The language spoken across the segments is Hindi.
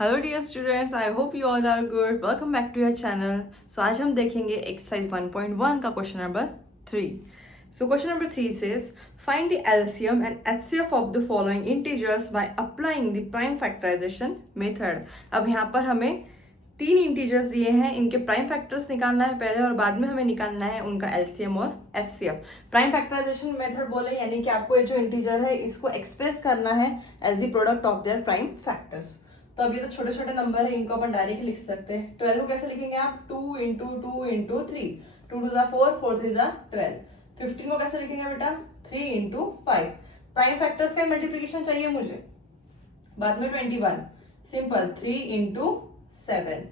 Hello dear students, I hope you all are good. Welcome back to your channel. So आज हम देखेंगे एक्सरसाइज 1.1 का question number 3। So question number 3 says find the LCM and HCF of the following integers by applying the prime factorisation method. अब यहाँ पर हमें 3 इंटीजर्स दिए हैं, इनके प्राइम फैक्टर्स निकालना है पहले और बाद में हमें निकालना है उनका एलसीएम और एचसीएफ। प्राइम फैक्टराइजेशन मेथड बोले यानी कि आपको ये जो इंटीजर है इसको एक्सप्रेस करना है as the product of their prime factors. तो अभी तो छोटे छोटे नंबर है, इनको अपन डायरेक्ट लिख सकते हैं। 12 को कैसे लिखेंगे आप? 2 इंटू 2 इंटू 3, 2 2 4, 4 3 12। 15 को कैसे लिखेंगे बेटा? 3 इंटू 5। प्राइम फैक्टर्स का मल्टीप्लीकेशन चाहिए मुझे। बाद में 21, सिंपल 3 इंटू 7।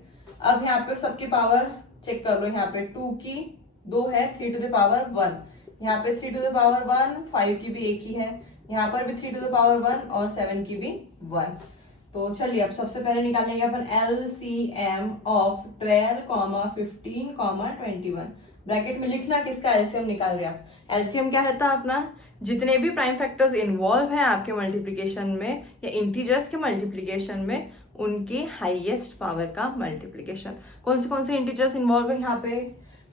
अब यहाँ पे सबकी पावर चेक कर लो। यहाँ पे 2 की 2 है, 3 टू द पावर 1। यहाँ पे 3 टू द पावर 1, 5 की भी एक ही है। यहाँ पर भी 3 टू द पावर 1 और 7 की भी 1। तो चलिए अब सबसे पहले निकालेंगे अपन LCM ऑफ 12, 15, 21। ब्रैकेट में लिखना किसका एलसीएम निकाल रहे हैं आप। एलसीएम क्या रहता है अपना? जितने भी प्राइम फैक्टर्स इन्वॉल्व हैं आपके मल्टीप्लिकेशन में या इंटीजर्स के मल्टीप्लिकेशन में, उनकी हाईएस्ट पावर का मल्टीप्लिकेशन। कौन से इंटीजर्स इन्वॉल्व है यहाँ पे?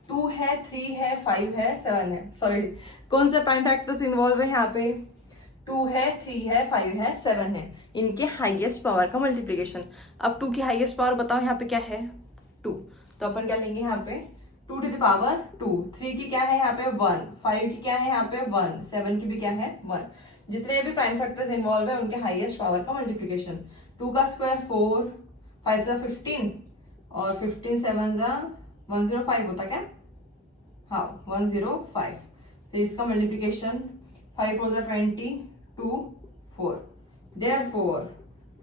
2 है, 3 है, 5 है, 7 है। सॉरी, कौन से प्राइम फैक्टर्स इन्वॉल्व है यहाँ पे? 2 है, 3 है, 5 है, 7 है। इनके हाईएस्ट पावर का मल्टीप्लिकेशन। अब 2 की हाईएस्ट पावर बताओ यहाँ पे क्या है? 2। तो अपन क्या लेंगे यहाँ पे? 2 टू द पावर 2। 3 की क्या है यहाँ पे? 1। 5 की क्या है यहाँ पे? 1। 7 की भी क्या है? 1। जितने भी प्राइम फैक्टर्स इन्वॉल्व है उनके हाईएस्ट पावर का मल्टीप्लिकेशन। 2 का स्क्वायर 4, 5 से 15 और 15 7 जा 105 होता क्या? हाँ, 105। तो इसका मल्टीप्लिकेशन 5 4 20, 2 4। Therefore,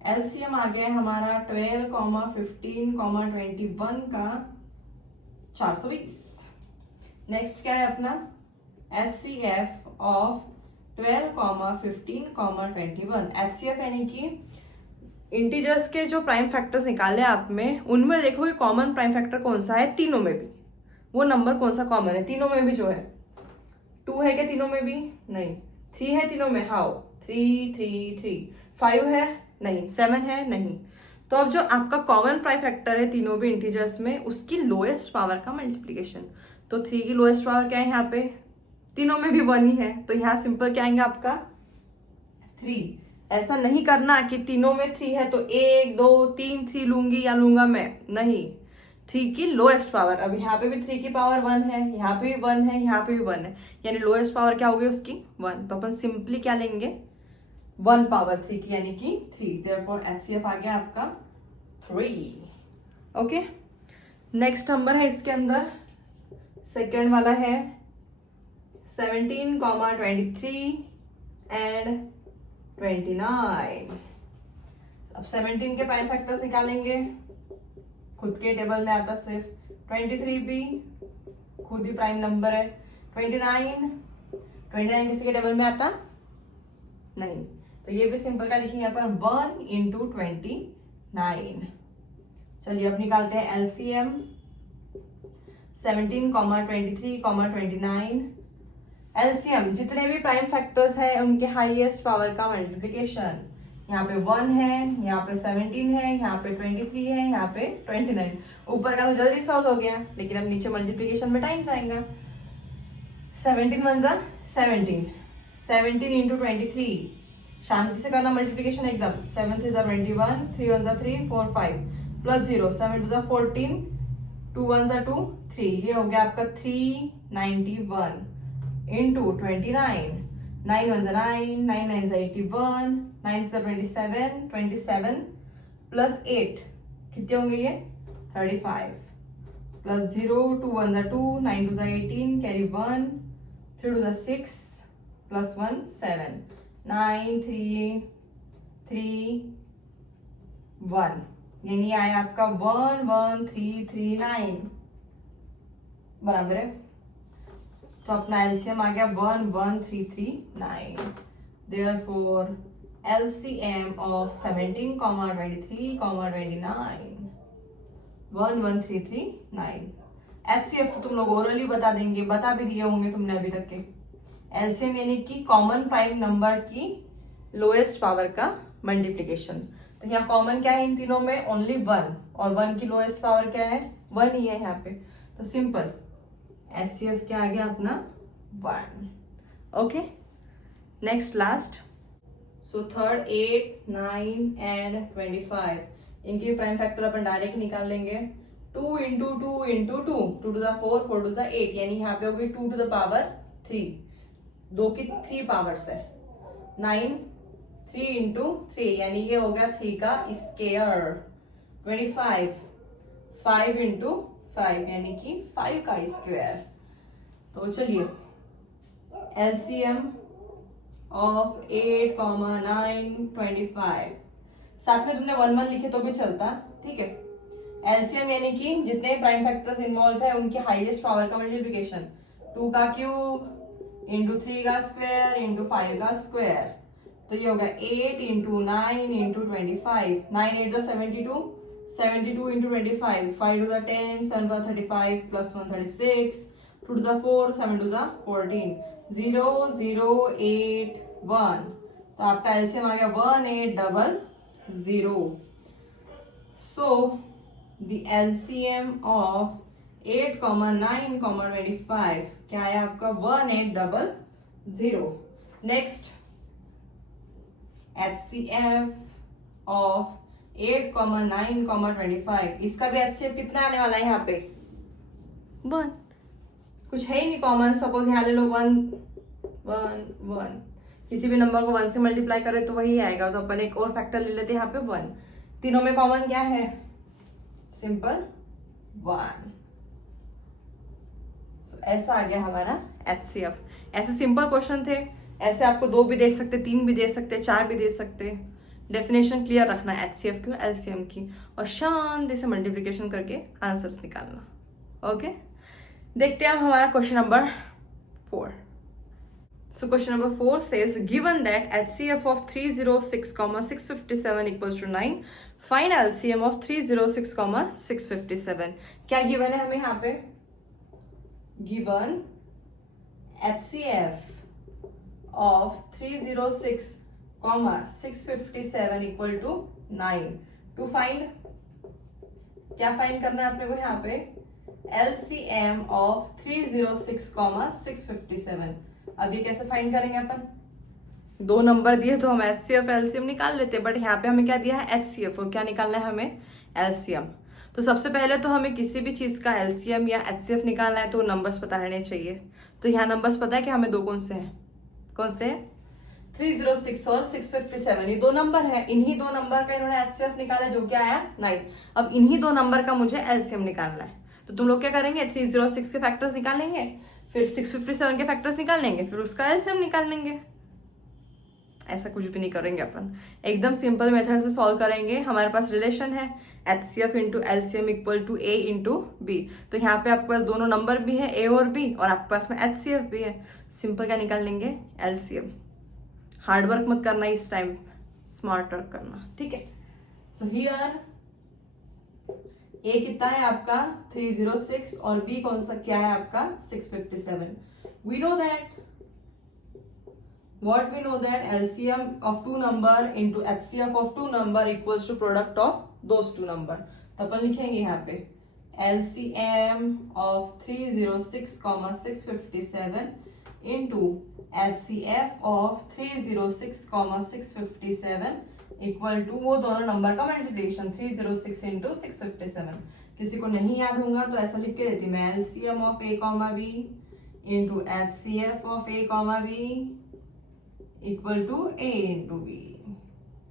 LCM आ गया है हमारा 12, 15, 21 का 420। नेक्स्ट क्या है अपना? HCF of 12, 15, 21। HCF यानी कि इंटीजर्स के जो प्राइम फैक्टर्स निकाले आप में, उनमें देखो ये कॉमन प्राइम फैक्टर कौन सा है तीनों में भी। वो नंबर कौन सा कॉमन है तीनों में भी? जो है 2 है क्या तीनों में भी? नहीं। 3 है तीनों में? हाउ? 3 3 3। 5 है? नहीं। 7 है? नहीं। तो अब जो आपका कॉमन प्राइम फैक्टर है तीनों भी इंटीजर्स में, उसकी लोएस्ट पावर का मल्टीप्लिकेशन। तो 3 की लोएस्ट पावर क्या है यहाँ पे? तीनों में भी 1 ही है, तो यहाँ सिंपल क्या आएंगे आपका? 3। ऐसा नहीं करना कि तीनों में 3 है तो 1 2 3 3 लूंगी या लूंगा मैं, नहीं। 3 की लोएस्ट पावर। अब यहाँ पे भी 3 की पावर 1 है, यहाँ पे भी 1 है, यहाँ पे भी 1 है, यानी लोएस्ट पावर क्या होगी उसकी? 1। तो अपन सिंपली क्या लेंगे? 1 पावर 3 की, यानी कि 3। देयरफॉर HCF आ गया आपका 3। ओके, नेक्स्ट नंबर है इसके अंदर, सेकेंड वाला है 17, 23 एंड 29। अब 17 के प्राइम फैक्टर्स निकालेंगे। खुद के टेबल में आता सिर्फ 23 भी खुद ही प्राइम नंबर है। 29 किसी के टेबल में आता नहीं, तो ये भी सिंपल का लिखेंगे यहाँ पर 1 इंटू 29। चलिए अब निकालते हैं LCM 17, 23, 29। LCM जितने भी प्राइम फैक्टर्स है उनके हाईएस्ट पावर का मल्टीप्लिकेशन। यहाँ पे 1 है, यहाँ पे 17 है, यहाँ पे 23 है, यहाँ पे 29। ऊपर का तो जल्दी सॉल्व हो गया, लेकिन अब नीचे मल्टीप्लिकेशन में टाइम जाएगा। 17 1 जा 17, 17 इंटू 23। शांति से करना मल्टीप्लिकेशन एकदम। 7 3 जा 21, 3 1 जा 3, 4 5 प्लस 0, 7 2 जा 14, 2 1 जा 2, 3। ये हो गया आपका 391 इंटू 29। 9 1 जा 9, 9 9 जा 81, 9 जा 27, 27 प्लस 8 कितने होंगे ये? 35 प्लस 0, 2 1 जा 2, 9 2 जा 18, कैरी 1, 3 2 जा 6 प्लस 1 7, 9 3 3 1, यानी आया आपका 1 1 3 3 9 बराबर है। तो अपना LCM आ गया 1 1 3 3 9। Therefore LCM of 17, 23, 29 1 1 3 3 9। HCF तो तुम लोग ओरली बता देंगे, बता भी दिए होंगे तुमने अभी तक के। LCM यानी कि कॉमन प्राइम नंबर की लोएस्ट पावर का मल्टीप्लिकेशन। तो यहाँ कॉमन क्या है इन तीनों में, ओनली 1, और 1 की लोएस्ट पावर क्या है, 1 ही है यहाँ पे, तो सिंपल HCF क्या आ गया अपना 1। Okay, next last. So third 8, 9 and 25, इनकी प्राइम फैक्टर अपन डायरेक्ट निकाल लेंगे। 2 into 2 into 2, 2 two the 4, 4 two the 8, यानी यहाँ पे होगी 2 टू द पावर 3, 2 की 3 पावर्स है। 9 3 इंटू 3, यानी ये हो गया 3 का स्केयर। 25 5 इंटू 5, यानी कि 5 का स्क्वायर। तो चलिए LCM ऑफ 8, 9, 25, साथ में तुमने 1 1 लिखे तो भी चलता, ठीक है। एलसीएम यानी कि जितने प्राइम फैक्टर्स इन्वॉल्व है उनकी हाईएस्ट पावर का मल्टीप्लिकेशन, 2 का क्यूब इंटू 3 का स्क्वायर इंटू 5 का स्क्वायर। तो ये होगा 8 into 9 into 25, 9 8 the 72, 72 into 25, 5 two the 10, 7 the 35 plus 1 36, 2 two the 4, 7 two the 14, 0 0 8 1। तो आपका एलसीएम आ गया 1800। सो द एलसीएम ऑफ 8, 9, 25 क्या है आपका 1800। नेक्स्ट HCF ऑफ 8, 9, 25, इसका भी HCF कितना आने वाला है यहाँ पे 1, कुछ है ही नहीं कॉमन। सपोज यहाँ ले लो 1 1 1, किसी भी नंबर को 1 से मल्टीप्लाई करें तो वही आएगा। तो अपन एक और फैक्टर ले लेते हैं यहाँ पे 1, तीनों में कॉमन क्या है, सिंपल 1। So, ऐसा आ गया हमारा HCF। ऐसे सिंपल क्वेश्चन थे, ऐसे आपको 2 भी दे सकते, 3 भी दे सकते, 4 भी दे सकते। डेफिनेशन क्लियर रखना HCF की और LCM की, और शांति से मल्टीप्लिकेशन करके आंसर्स निकालना। ओके, देखते हैं हमारा question number 4। So question number 4 says, given that HCF of 306, 657 equals to 9, find LCM of 306, 657। क्या given है हमें यहाँ पे, given HCF of 306, 657 equal to 9, to find, क्या फाइंड करना है अपने को यहाँ पे, LCM of 306, 657। अब ये कैसे फाइंड करेंगे अपन, 2 नंबर दिए तो हम HCF LCM निकाल लेते, बट यहाँ पे हमें क्या दिया है HCF, और क्या निकालना है हमें LCM। तो सबसे पहले तो हमें किसी भी चीज़ का LCM या HCF निकालना है तो नंबर्स पता रहने चाहिए। तो यहाँ नंबर्स पता है कि हमें 2 कौन से हैं, 306 और 657, ये 2 नंबर है। इन्हीं 2 नंबर का इन्होंने HCF निकाला, जो क्या आया 9। अब इन्हीं 2 नंबर का मुझे LCM निकालना है, तो तुम लोग क्या करेंगे, 306 के फैक्टर्स निकालेंगे, फिर 657 के फैक्टर्स निकाल लेंगे, फिर उसका एलसीएम निकाल लेंगे। ऐसा कुछ भी नहीं करेंगे अपन, एकदम सिंपल मेथड से सॉल्व करेंगे। हमारे पास रिलेशन है HCF into LCM equal to A into B। तो यहाँ पे आपके पास दोनों नंबर भी है A और B, और आपके पास में HCF भी है। सिंपल क्या निकाल लेंगे, LCM। हार्ड वर्क मत करना इस टाइम, स्मार्ट वर्क करना, ठीक है। सो हियर A कितना है आपका 306 और B कौन सा क्या है आपका 657। We know that what we know that LCM of 2 number into HCF of 2 number equals to product of those 2 number। तो अपन लिखेंगे यहाँ पे LCM of 306, 657 into HCF of 306, 657 equal to वो दोनों नंबर का मल्टीप्लिकेशन 306 इंटू 657। किसी को नहीं याद होगा तो ऐसा लिख के देती मैं, LCM of A, B into HCF of A, B equal to A into B।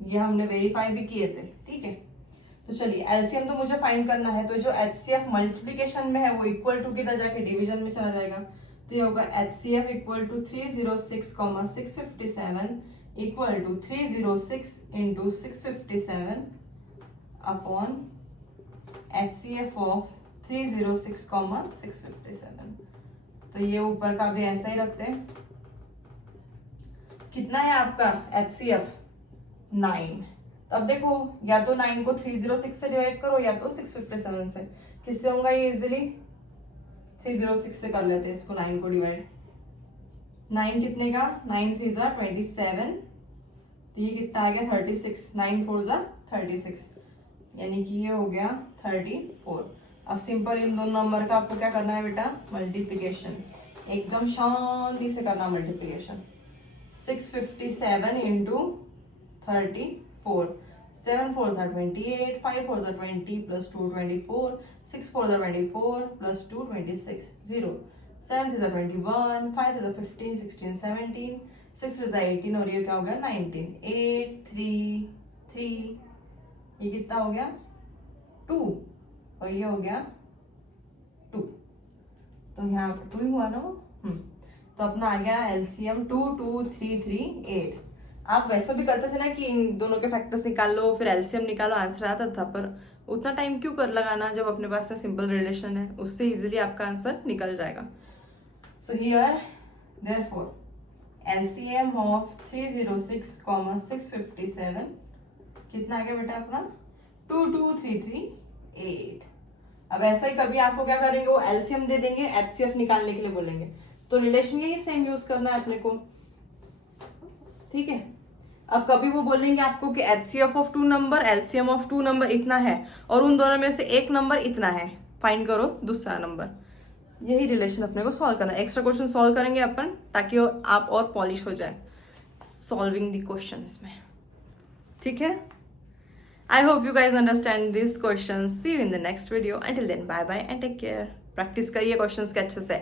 ये हमने वेरीफाई भी किए थे, ठीक है। तो चलिए LCM तो मुझे फाइंड करना है, तो जो HCF मल्टीप्लिकेशन में है वो इक्वल टू किधर जाके डिवीजन में चला जाएगा। तो ये होगा HCF equal to 306, 657 equal to 306 into 657 upon HCF of 306, 657। तो ये ऊपर का भी ऐसा ही रखते हैं। कितना है आपका HCF 9। अब देखो या तो 9 को 306 से डिवाइड करो या तो 657 से। किससे होगा ये इजीली, 306 से कर लेते हैं इसको 9 को डिवाइड। 9 कितने का, 9 3 जा 27, तो ये कितना आ गया 36, 9 4 जा 36, यानी कि ये हो गया 34। अब सिंपल इन दोनों नंबर का आपको क्या करना है बेटा, मल्टीप्लिकेशन, एकदम शांति से करना multiplication. 657 into 34, 7 4s are 28, 5 4s are 20 plus 2 24, 6 4s are 24 plus 2 26, 0, 7 3s are 21, 5 3s are 15, 16 17, 6 3s are 18 और ये क्या हो गया 19, 8 3 3, ये कितना हो गया 2 और ये हो गया 2, तो यहाँ 2 ही हुआ ना वो। तो अपना आ गया एलसीएम 2 2 3 3 8। आप वैसा भी करते थे ना कि इन दोनों के फैक्टर्स निकाल लो फिर एलसीएम निकालो, आंसर आता था, पर उतना टाइम क्यों कर लगाना जब अपने पास में सिंपल रिलेशन है, उससे इजीली आपका आंसर निकल जाएगा। So here therefore LCM of 306, 657 कितना आ गया बेटा अपना 22338। अब ऐसा ही कभी आपको क्या करेंगे, वो एलसीएम दे देंगे, एचसीएफ निकालने के लिए बोलेंगे, तो रिलेशन यही सेम यूज करना है अपने को, ठीक है। अब कभी वो बोलेंगे आपको कि HCF of 2 number, LCM of 2 number इतना है और उन दोनों में से एक नंबर इतना है, फाइंड करो दूसरा नंबर। यही रिलेशन अपने को सॉल्व करना है। एक्स्ट्रा क्वेश्चन सॉल्व करेंगे अपन ताकि आप और पॉलिश हो जाए सॉल्विंग द क्वेश्चंस में, ठीक है। I hope you guys understand these questions. See you in the next video. Until then, bye bye and take care. Practice करिए क्वेश्चंस के अच्छे से।